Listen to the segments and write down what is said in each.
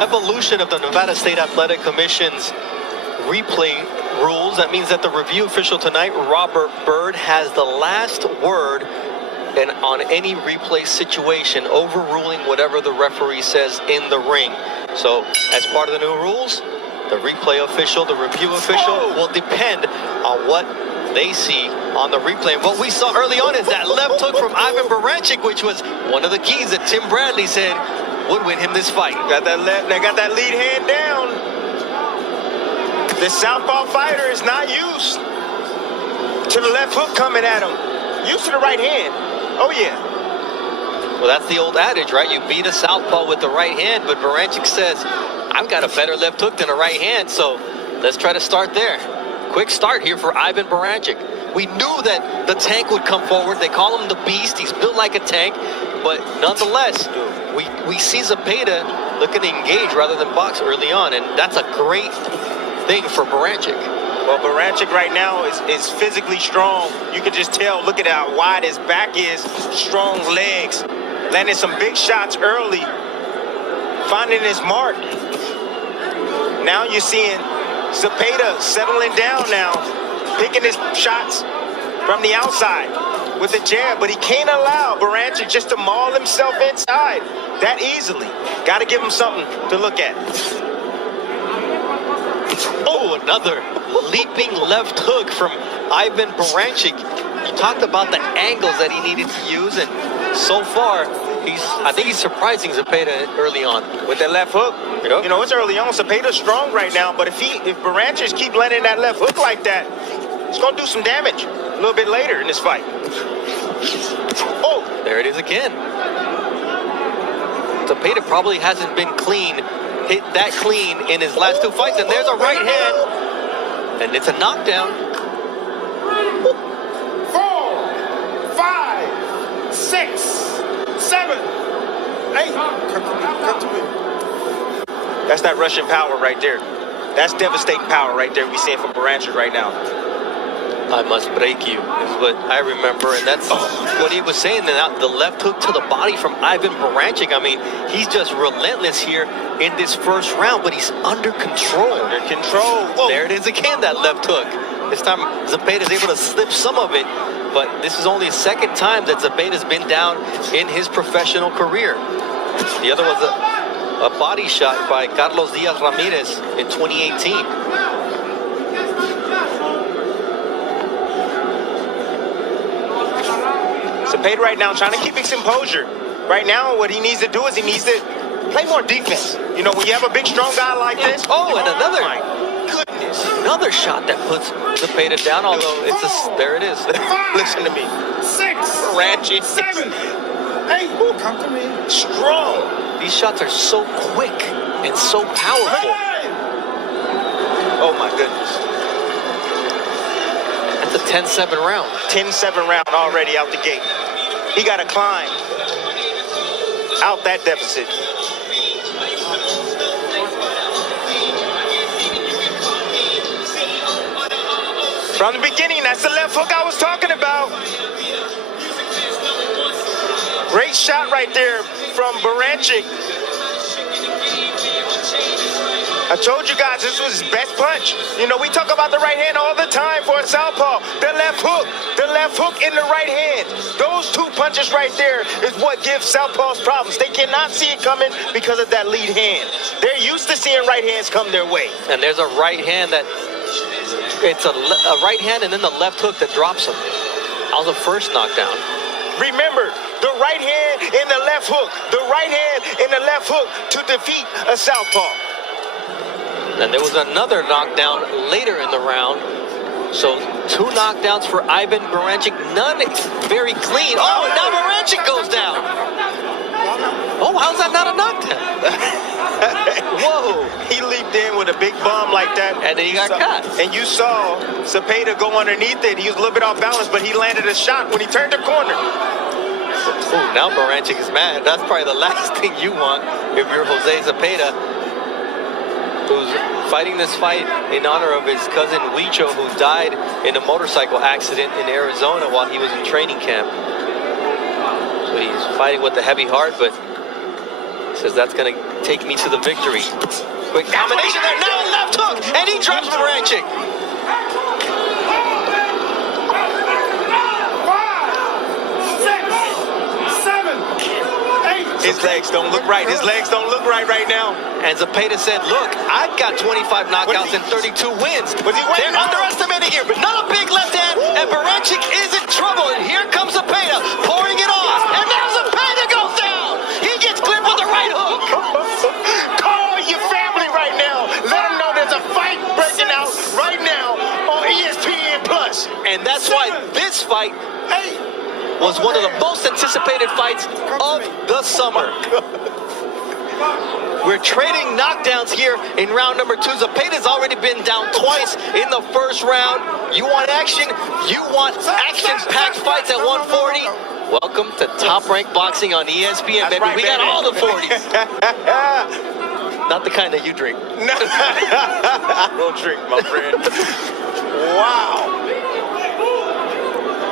evolution of the Nevada State Athletic Commission's replay rules. That means that the review official tonight, Robert Bird, has the last word and on any replay situation, overruling whatever the referee says in the ring. So as part of the new rules, the replay official, the review official will depend on what they see on the replay. And what we saw early on is that left hook from Iván Baránčik, which was one of the keys that Tim Bradley said would win him this fight. Got that lead hand down. The southpaw fighter is not used to the left hook coming at him. Used to the right hand. Oh yeah. Well, that's the old adage, right? You beat a southpaw with the right hand, but Baránčik says, I've got a better left hook than a right hand, so let's try to start there. Quick start here for Iván Baránčik. We knew that the tank would come forward. They call him the beast. He's built like a tank, but nonetheless, we see Zepeda looking to engage rather than box early on, and that's a great thing for Baránčik. Well, Baránčik right now is physically strong. You can just tell, look at how wide his back is, strong legs, landing some big shots early, finding his mark. Now you're seeing Zepeda settling down now, picking his shots from the outside with the jab, but he can't allow Baránčik just to maul himself inside that easily. Got to give him something to look at. Oh, another leaping left hook from Iván Baránčik. You talked about the angles that he needed to use, and so far, I think he's surprising Zepeda early on. With that left hook, yep. You know, it's early on. Zepeda's strong right now, but if Baránčik keep landing that left hook like that, it's going to do some damage a little bit later in this fight. Oh! There it is again. Zepeda probably hasn't been hit that clean in his last two fights, and there's a right hand, and it's a knockdown. 4, 5, 6, 7, 8. Come to me. That's that Russian power right there. That's devastating power right there we're seeing from Baránčik right now. I must break you, is what I remember, and that's what he was saying. And the left hook to the body from Iván Baránčik. I mean, he's just relentless here in this first round, but he's under control. Under control. Whoa. There it is again, that left hook. This time, Zepeda is able to slip some of it, but this is only the second time that Zepeda's been down in his professional career. The other was a body shot by Carlos Diaz Ramirez in 2018. Zepeda right now trying to keep his composure. Right now, what he needs to do is he needs to play more defense. You know, when you have a big, strong guy like this. Oh, and another. My goodness. Another shot that puts Zepeda down, although there it is. Listen to me. 6, Ratchet. 7, 8. Come to me. Strong. These shots are so quick and so powerful. Oh, my goodness. That's a 10-7 round. 10-7 round already out the gate. He got to climb out that deficit. From the beginning, that's the left hook I was talking about. Great shot right there from Baránčik. I told you guys this was his best punch. You know, we talk about the right hand all the time for a southpaw. The left hook in the right hand. Those two punches right there is what gives southpaws problems. They cannot see it coming because of that lead hand. They're used to seeing right hands come their way. And there's a right hand that, it's a right hand and then the left hook that drops him. That was the first knockdown. Remember, the right hand and the left hook. The right hand and the left hook to defeat a southpaw. And there was another knockdown later in the round. So 2 knockdowns for Iván Baránčik, none very clean. Oh, and now Baránčik goes down. Oh, how's that not a knockdown? Whoa. He leaped in with a big bomb like that. And then he got caught. And you saw Zepeda go underneath it. He was a little bit off balance, but he landed a shot when he turned the corner. Oh, now Baránčik is mad. That's probably the last thing you want if you're Jose Zepeda, who's fighting this fight in honor of his cousin Huicho, who died in a motorcycle accident in Arizona while he was in training camp. So he's fighting with a heavy heart, but Says that's going to take me to the victory. Quick combination there. Now a left hook, and he drops Barranchik. 5, 6, 7, 8. His legs don't look right. His legs don't look right now. And Zepeda said, look, I've got 25 knockouts and 32 wins. They're underestimating here, but not a big left hand, and Barranchik is in trouble. And here comes Zepeda, pouring it on. And now Zepeda goes down. He gets clipped with the right hook. Call your family right now. Let them know there's a fight breaking out right now on ESPN+. And that's why this fight was one of the most anticipated fights of the summer. We're trading knockdowns here in round number 2. Zepeda's already been down twice in the first round. You want action? You want action-packed fights at 140? Welcome to Top Rank Boxing on ESPN, baby. Right, we got all the 40s. Not the kind that you drink. No, I don't drink, my friend. Wow.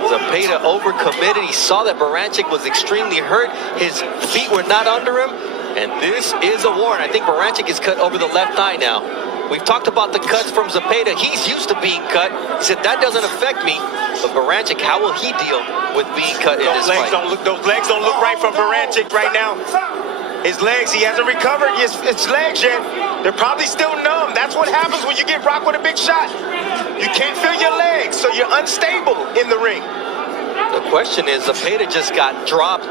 Zepeda overcommitted. He saw that Barranchik was extremely hurt. His feet were not under him. And this is a war. And I think Barranchik is cut over the left thigh now. We've talked about the cuts from Zepeda. He's used to being cut. He said, that doesn't affect me. But Barranchik, how will he deal with being cut in this fight? Those legs don't look right from Barranchik right now. His legs, he hasn't recovered his legs yet. They're probably still numb. That's what happens when you get rocked with a big shot. You can't feel your legs, so you're unstable in the ring. The question is, Zepeda just got dropped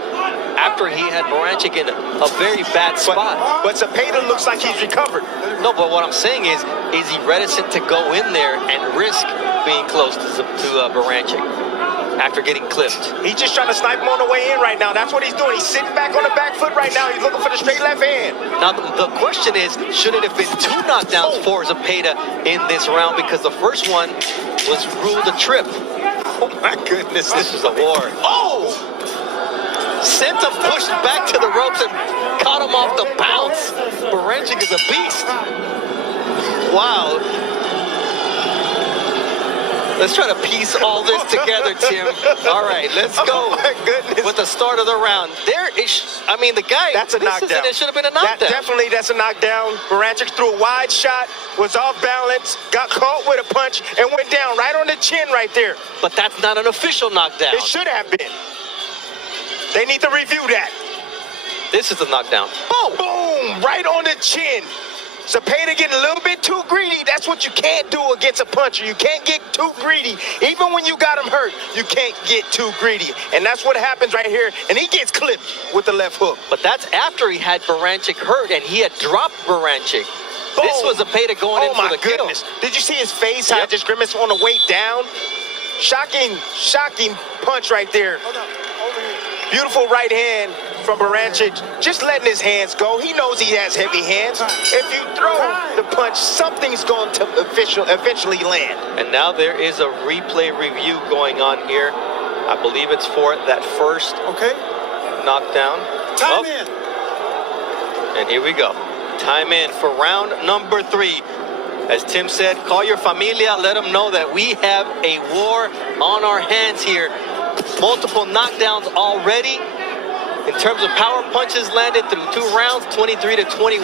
after he had Barranchik in a very bad spot. But Zepeda looks like he's recovered. No, but what I'm saying is he reticent to go in there and risk being close to Barranchik after getting clipped? He's just trying to snipe him on the way in right now. That's what he's doing. He's sitting back on the back foot right now. He's looking for the straight left hand. Now, the question is, should it have been 2 knockdowns for Zepeda in this round? Because the first one was ruled a trip. Oh, my goodness. This is a war. Oh! Sent him pushed back to the ropes and caught him off the bounce. Barranchik is a beast. Wow. Let's try to piece all this together, Tim. All right, let's go. Oh my goodness. With the start of the round. There is, I mean, the guy, that's a knockdown. It should have been a knockdown. That's a knockdown. Barranchik threw a wide shot, was off balance, got caught with a punch, and went down right on the chin right there. But that's not an official knockdown. It should have been. They need to review that. This is the knockdown. Boom! Boom! Right on the chin. Zepeda getting a little bit too greedy. That's what you can't do against a puncher. You can't get too greedy. Even when you got him hurt, you can't get too greedy. And that's what happens right here. And he gets clipped with the left hook. But that's after he had Barranchik hurt and he had dropped Barranchik. Boom. This was Zepeda going in for the goodness. kill. Did you see his face? How it just grimaced on the way down? Shocking punch right there. Beautiful right hand from Barranchik, just letting his hands go. He knows he has heavy hands. If you throw the punch, something's going to eventually land. And now there is a replay review going on here. I believe it's for that first knockdown. Time in. And here we go. Time in for round number 3. As Tim said, call your familia, let them know that we have a war on our hands here. Multiple knockdowns already. In terms of power punches landed through 2 rounds, 23 to 21.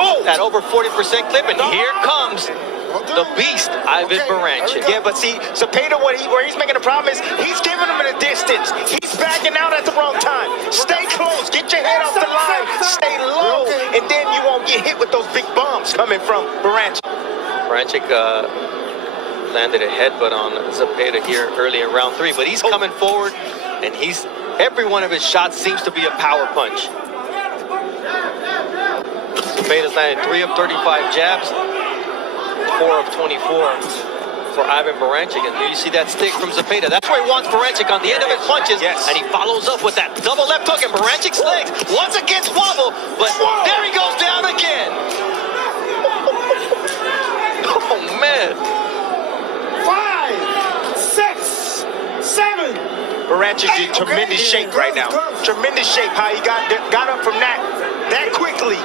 Oh, at over 40% clip, and here comes the beast, Iván Barranchik. Yeah, but see, Zepeda, where he's making a problem is he's giving him a distance. He's backing out at the wrong time. Stay close, get your head off the line, stay low, and then you won't get hit with those big bombs coming from Barranchik. Barranchik landed a headbutt on Zepeda here early in round 3, but he's coming forward, and every one of his shots seems to be a power punch. Zepeda's landed 3 of 35 jabs, 4 of 24 for Iván Barranchik. And you see that stick from Zepeda. That's where he wants Barranchik on the end of his punches. Yes. And he follows up with that double left hook, and Barranchik's legs once again wobble, but there he goes down again. Oh, man. 5, 6, 7. Barranchik's in tremendous shape right now. Tremendous shape, how he got up from that quickly.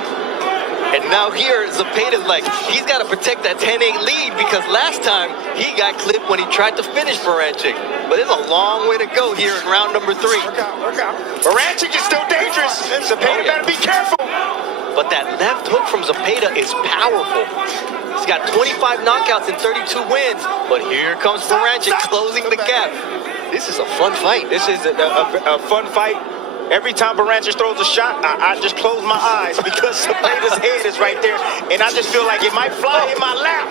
And now here, Zepeda's like, he's got to protect that 10-8 lead because last time he got clipped when he tried to finish Baranchik. But there's a long way to go here in round number 3. Work out. Baranchik is still dangerous. Zepeda better be careful. But that left hook from Zepeda is powerful. He's got 25 knockouts and 32 wins. But here comes Baranchik closing the gap. This is a fun fight. This is a fun fight. Every time Baranchik throws a shot, I just close my eyes because Zepeda's head is right there. And I just feel like it might fly in my lap.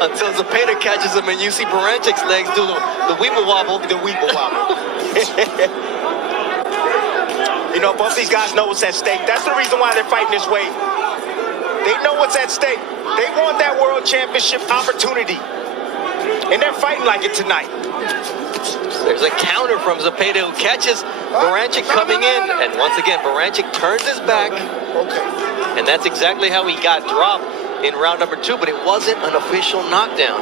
Until Zepeda catches him and you see Baranchik's legs do the weeble wobble. The weeble wobble. You know, both these guys know what's at stake. That's the reason why they're fighting this way. They know what's at stake. They want that world championship opportunity. And they're fighting like it tonight. There's a counter from Zepeda who catches Baranchik coming in. And once again, Baranchik turns his back. And that's exactly how he got dropped in round number 2, but it wasn't an official knockdown.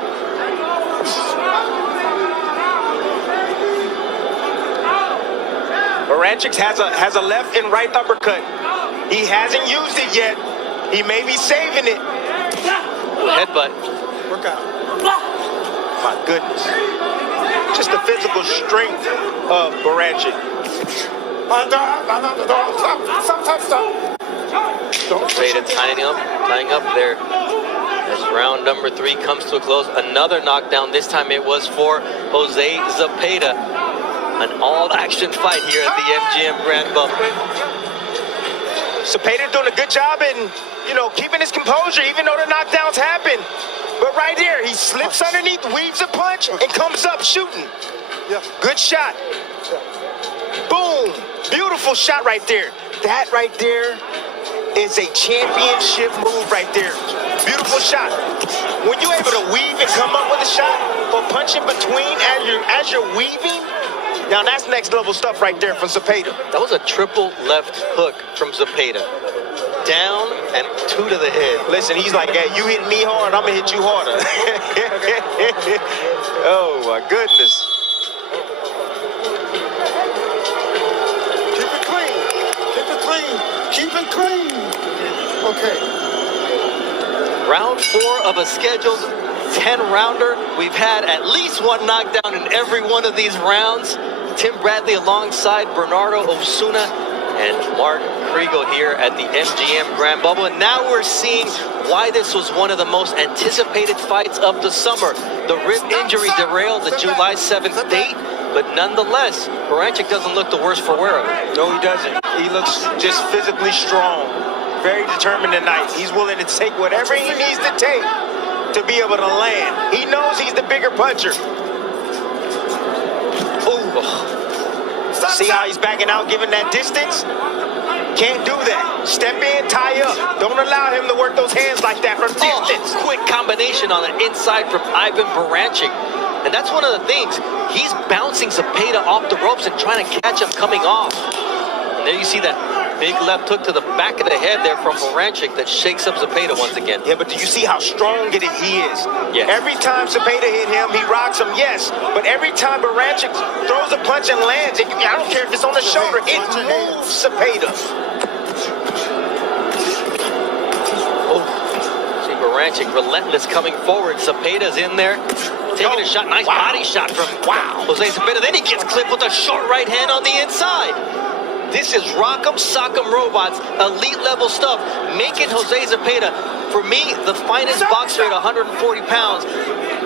Baranchik has a left and right uppercut. He hasn't used it yet. He may be saving it. Headbutt. Work out. My goodness. Just the physical strength of Baranchik. Stop. Zepeda tying up there as round number 3 comes to a close. Another knockdown. This time it was for Jose Zepeda. An all-action fight here at the MGM Grand Bubble. Zepeda doing a good job in, keeping his composure, even though the knockdowns happen. But right here, he slips underneath, weaves a punch, and comes up shooting. Yeah. Good shot. Boom. Beautiful shot right there. That right there is a championship move right there. Beautiful shot. When you're able to weave and come up with a shot or punch in between as you're weaving, now that's next level stuff right there from Zepeda. That was a triple left hook from Zepeda. Down and 2 to the head. Listen, he's like, hey, you hit me hard, I'm gonna hit you harder. Oh my goodness. Keep it clean. Okay. Round 4 of a scheduled 10-rounder. We've had at least one knockdown in every one of these rounds. Tim Bradley alongside Bernardo Osuna and Mark Kriegel here at the MGM Grand Bubble. And now we're seeing why this was one of the most anticipated fights of the summer. The rib injury derailed the July 7th date, but nonetheless, Baranchik doesn't look the worst for wear of it. No, he doesn't. He looks just physically strong, very determined tonight. He's willing to take whatever he needs to take to be able to land. He knows he's the bigger puncher. Ooh. See how he's backing out, giving that distance? Can't do that. Step in, tie up. Don't allow him to work those hands like that from distance. Quick combination on the inside from Iván Baránčik. And that's one of the things. He's bouncing Zepeda off the ropes and trying to catch him coming off. And there you see that big left hook to the back of the head there from Baránčik that shakes up Zepeda once again. Yeah, but do you see how strong he is? Yeah. Every time Zepeda hit him, he rocks him, yes. But every time Baranchik throws a punch and lands, I don't care if it's on the shoulder, it moves Zepeda. Oh, see Barančik relentless coming forward. Zepeda's in there, taking a shot. Nice body shot from Jose Zepeda. Then he gets clipped with a short right hand on the inside. This is rock'em sock'em robots, elite level stuff, making Jose Zepeda, for me, the finest boxer at 140 pounds,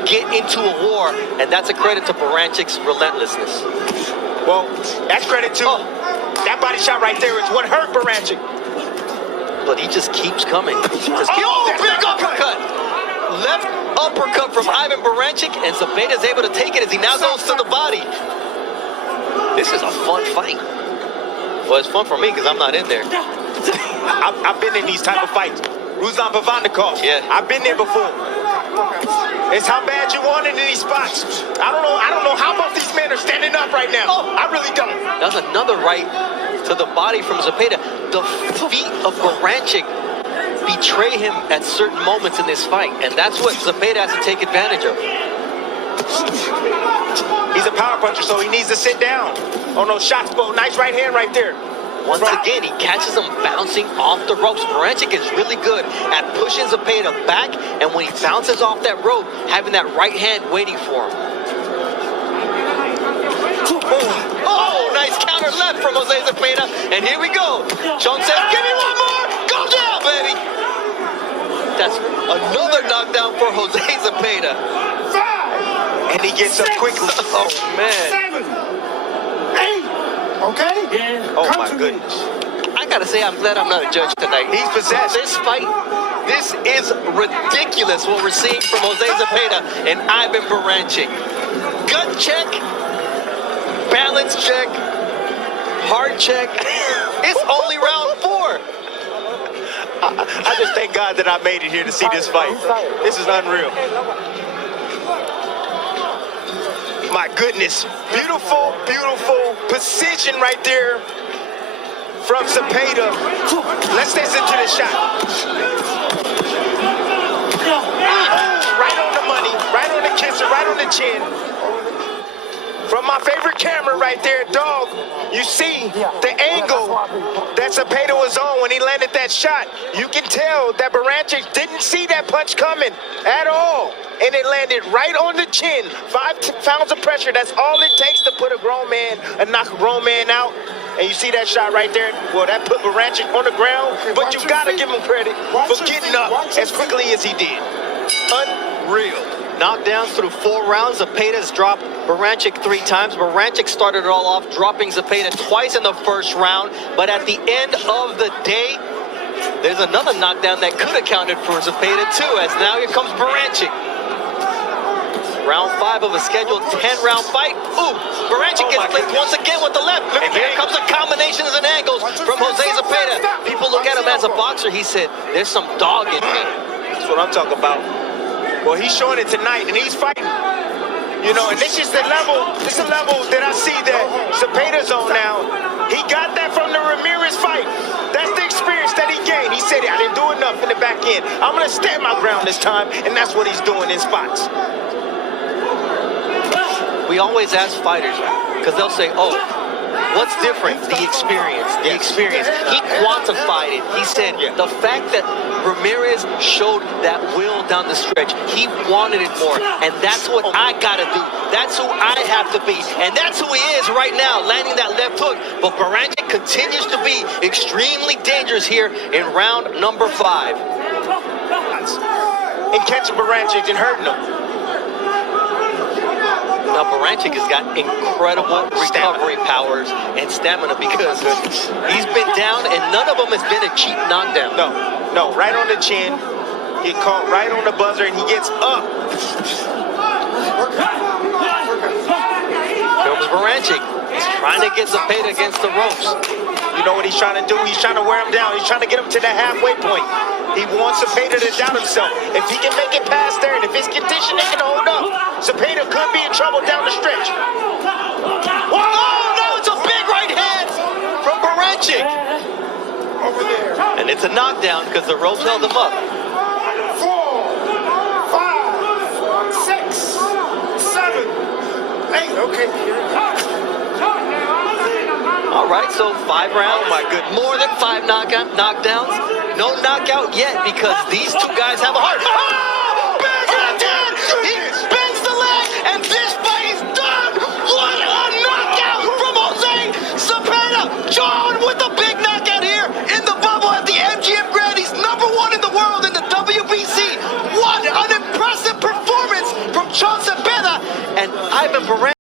get into a war, and that's a credit to Baranchik's relentlessness. Well, that's credit to that body shot right there is what hurt Baranchik. But he just keeps coming. Big uppercut! Left uppercut from Iván Baránčik, and Zepeda's able to take it as he now goes to the body. This is a fun fight. Well, it's fun for me because I'm not in there. I've been in these type of fights. Ruslan Pavandikov. Yeah. I've been there before. It's how bad you want it in these spots. I don't know how both these men are standing up right now. I really don't. That's another right to the body from Zepeda. The feet of Barančik betray him at certain moments in this fight, and that's what Zepeda has to take advantage of. He's a power puncher, so he needs to sit down on those shots. Nice right hand right there. Once again, he catches him bouncing off the ropes. Barranchik is really good at pushing Zepeda back, and when he bounces off that rope, having that right hand waiting for him. Oh, nice counter left from Jose Zepeda, and here we go. Sean says, give me one more, go down, baby. That's another knockdown for Jose Zepeda. And he gets up quickly. Oh, man. 7, 8. Okay? Yeah. Oh, Come my to me. goodness. I gotta say, I'm glad I'm not a judge tonight. He's possessed. This fight, this is ridiculous what we're seeing from Jose Zepeda and Iván Baránčik. Gut check, balance check, heart check. It's only round 4. I just thank God that I made it here to see this fight. This is unreal. My goodness. Beautiful, beautiful precision right there from Zepeda. Let's listen to the shot. Right on the money, right on the kisser, right on the chin. From my favorite camera right there, dog, you see the angle that Zepeda was on when he landed that shot. You can tell that Barranchik didn't see that punch coming at all. And it landed right on the chin. 5 pounds of pressure, that's all it takes to put a grown man and knock a grown man out. And you see that shot right there? Well, that put Barranchik on the ground, but you gotta give him credit for getting up as quickly as he did. Unreal. Knockdowns through 4 rounds. Zepeda's dropped Barranchik 3 times. Barranchik started it all off, dropping Zepeda twice in the first round. But at the end of the day, there's another knockdown that could have counted for Zepeda too, as now here comes Barranchik. Round 5 of a scheduled 10-round fight. Ooh, Barranchik gets flipped once again with the left. And here comes the combinations and angles from Jose Zepeda. People look at him as a boxer. He said, there's some dog in me. That's what I'm talking about. Well, he's showing it tonight, and he's fighting. You know, and this is the level, this is the level that I see that Zepeda's on now. He got that from the Ramirez fight. That's the experience that he gained. He said, I didn't do enough in the back end. I'm going to stand my ground this time, and that's what he's doing in spots. We always ask fighters, because they'll say, oh, what's different? The experience, the experience. He quantified it. He said the fact that Ramirez showed that will down the stretch, he wanted it more, and that's what I gotta do. That's who I have to be, and that's who he is right now, landing that left hook. But Barranchik continues to be extremely dangerous here in round number 5. And catching Barranchik and hurting him. Now Barranchik has got incredible recovery powers and stamina because he's been down and none of them has been a cheap knockdown. No, right on the chin. Get caught right on the buzzer and he gets up. Comes Barranchik. He's trying to get Zepeda against the ropes. You know what he's trying to do? He's trying to wear him down. He's trying to get him to the halfway point. He wants Zepeda to doubt himself. If he can make it past there and if his conditioning can hold up, Zepeda could be in trouble down the stretch. Whoa, no, it's a big right hand from Barranchik. Over there. And it's a knockdown because the ropes held him up. 4, 5, 6, 7, 8. Okay, here it comes. All right, so 5 rounds. Oh my goodness. More than 5 knockdowns. No knockout yet because these 2 guys have a heart. Oh, big right hand! He bends the leg, and this